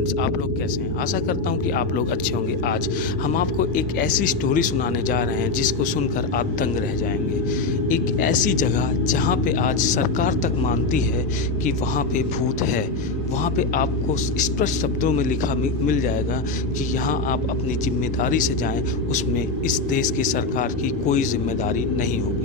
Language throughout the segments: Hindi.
फ्रेंड्स, आप लोग कैसे हैं? आशा करता हूं कि आप लोग अच्छे होंगे। आज हम आपको एक ऐसी स्टोरी सुनाने जा रहे हैं जिसको सुनकर आप दंग रह जाएंगे। एक ऐसी जगह जहां पे आज सरकार तक मानती है कि वहां पे भूत है। वहां पे आपको स्पष्ट शब्दों में लिखा मिल जाएगा कि यहाँ आप अपनी जिम्मेदारी से जाएं, उसमें इस देश की सरकार की कोई जिम्मेदारी नहीं होगी।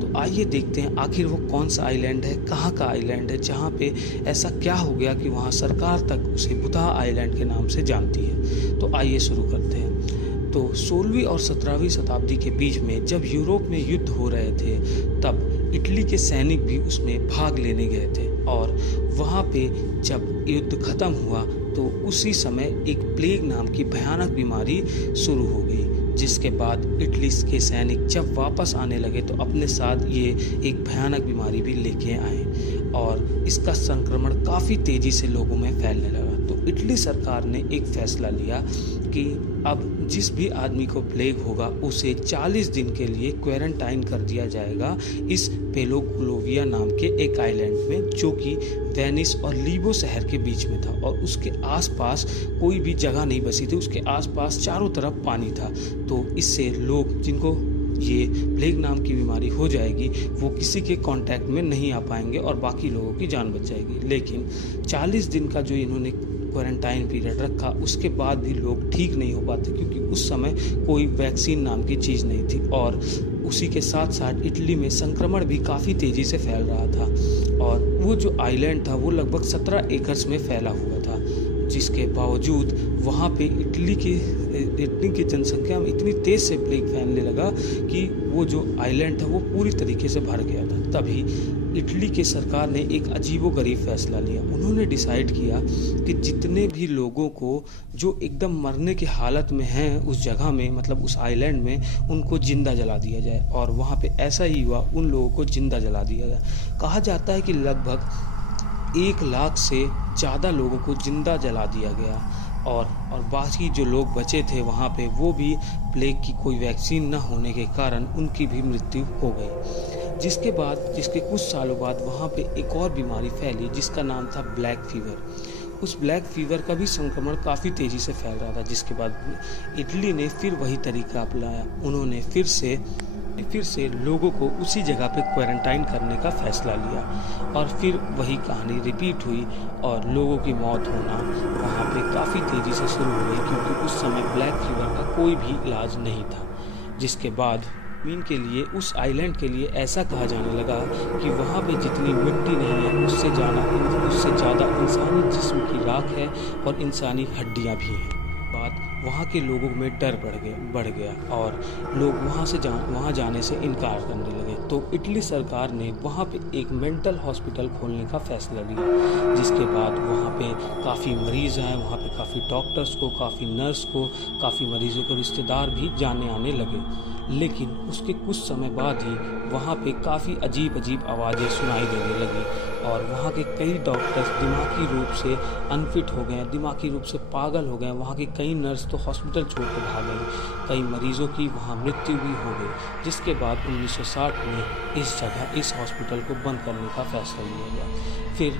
तो आइए देखते हैं आखिर वो कौन सा आइलैंड है, कहाँ का आइलैंड है, जहाँ पे ऐसा क्या हो गया कि वहाँ सरकार तक उसे बुधा आइलैंड के नाम से जानती है। तो आइए शुरू करते हैं। तो 16वीं और 17वीं शताब्दी के बीच में जब यूरोप में युद्ध हो रहे थे, तब इटली के सैनिक भी उसमें भाग लेने गए थे। और वहाँ पे जब युद्ध खत्म हुआ तो उसी समय एक प्लेग नाम की भयानक बीमारी शुरू हो गई, जिसके बाद इटली के सैनिक जब वापस आने लगे तो अपने साथ ये एक भयानक बीमारी भी लेके आए और इसका संक्रमण काफ़ी तेज़ी से लोगों में फैलने लगा। तो इटली सरकार ने एक फ़ैसला लिया कि अब जिस भी आदमी को प्लेग होगा उसे 40 दिन के लिए क्वारंटाइन कर दिया जाएगा इस पेलोग्लोविया नाम के एक आइलैंड में, जो कि वेनिस और लीबो शहर के बीच में था और उसके आसपास कोई भी जगह नहीं बसी थी। उसके आसपास चारों तरफ पानी था। तो इससे लोग जिनको ये प्लेग नाम की बीमारी हो जाएगी वो किसी के कांटेक्ट में नहीं आ पाएंगे और बाकी लोगों की जान बच जाएगी। लेकिन 40 दिन का जो इन्होंने क्वारंटाइन पीरियड रखा, उसके बाद भी लोग ठीक नहीं हो पाते, क्योंकि उस समय कोई वैक्सीन नाम की चीज़ नहीं थी और उसी के साथ साथ इटली में संक्रमण भी काफ़ी तेज़ी से फैल रहा था। और वो जो आइलैंड था वो लगभग 17 एकड़ में फैला हुआ था, जिसके बावजूद वहाँ पे इटली की जनसंख्या में इतनी तेज़ से प्लेग फैलने लगा कि वो जो आइलैंड था वो पूरी तरीके से भर गया था। तभी इटली की सरकार ने एक अजीबोगरीब फैसला लिया। उन्होंने डिसाइड किया कि जितने भी लोगों को जो एकदम मरने की हालत में हैं उस जगह में, मतलब उस आइलैंड में, उनको जिंदा जला दिया जाए। और वहाँ पे ऐसा ही हुआ, उन लोगों को जिंदा जला दिया जाए। कहा जाता है कि लगभग 1 लाख से ज़्यादा लोगों को जिंदा जला दिया गया और बाकी जो लोग बचे थे वहाँ पे, वो भी प्लेग की कोई वैक्सीन न होने के कारण उनकी भी मृत्यु हो गई। जिसके कुछ सालों बाद वहाँ पे एक और बीमारी फैली जिसका नाम था ब्लैक फीवर। उस ब्लैक फीवर का भी संक्रमण काफ़ी तेज़ी से फैल रहा था, जिसके बाद इटली ने फिर वही तरीका अपनाया। उन्होंने फिर से लोगों को उसी जगह पे क्वारंटाइन करने का फैसला लिया और फिर वही कहानी रिपीट हुई और लोगों की मौत होना वहाँ पे काफ़ी तेज़ी से शुरू हो गई, क्योंकि उस समय ब्लैक फीवर का कोई भी इलाज नहीं था। जिसके बाद मीन के लिए, उस आइलैंड के लिए ऐसा कहा जाने लगा कि वहाँ पे जितनी मिट्टी नहीं है उससे ज़्यादा इंसानी जिस्म की राख है और इंसानी हड्डियाँ भी हैं। वहाँ के लोगों में डर बढ़ गया और लोग वहाँ जाने से इनकार करने लगे। तो इटली सरकार ने वहाँ पे एक मेंटल हॉस्पिटल खोलने का फैसला लिया, जिसके बाद वहाँ पे काफ़ी मरीज़ आए, वहाँ पे काफ़ी डॉक्टर्स को, काफ़ी नर्स को, काफ़ी मरीज़ों के रिश्तेदार भी जाने आने लगे। लेकिन उसके कुछ समय बाद ही वहाँ पे काफ़ी अजीब आवाज़ें सुनाई देने लगी और वहाँ के कई डॉक्टर्स दिमागी रूप से अनफिट हो गए, दिमागी रूप से पागल हो गए। वहाँ की कई नर्स तो हॉस्पिटल छोड़ कर भाग गई, कई मरीज़ों की वहाँ मृत्यु भी हो गई। जिसके बाद 1960 में इस हॉस्पिटल को बंद करने का फैसला लिया गया। फिर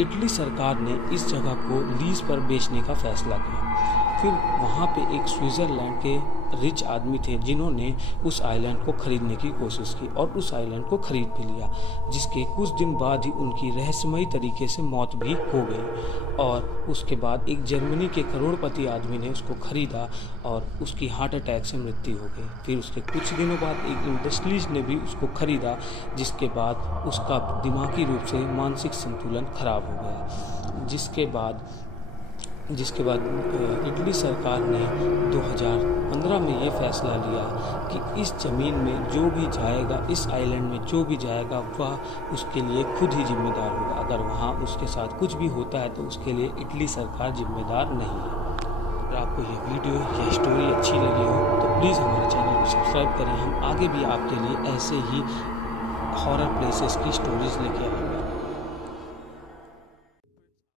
इटली सरकार ने इस जगह को लीज पर बेचने का फैसला किया। फिर वहाँ पे एक स्विट्ज़रलैंड के रिच आदमी थे जिन्होंने उस आइलैंड को ख़रीदने की कोशिश की और उस आइलैंड को ख़रीद भी लिया, जिसके कुछ दिन बाद ही उनकी रहस्यमयी तरीके से मौत भी हो गई। और उसके बाद एक जर्मनी के करोड़पति आदमी ने उसको ख़रीदा और उसकी हार्ट अटैक से मृत्यु हो गई। फिर उसके कुछ दिनों बाद एक इंडस्ट्रीज ने भी उसको ख़रीदा, जिसके बाद उसका दिमागी रूप से मानसिक संतुलन खराब हो गया। जिसके बाद इटली सरकार ने 2015 में ये फैसला लिया कि इस ज़मीन में जो भी जाएगा, इस आइलैंड में जो भी जाएगा, वह उसके लिए खुद ही जिम्मेदार होगा। अगर वहाँ उसके साथ कुछ भी होता है तो उसके लिए इटली सरकार जिम्मेदार नहीं है। अगर आपको ये स्टोरी अच्छी लगी हो तो प्लीज़ हमारे चैनल को सब्सक्राइब करें। हम आगे भी आपके लिए ऐसे ही हॉरर प्लेसेस की स्टोरीज़ लेके आएंगे।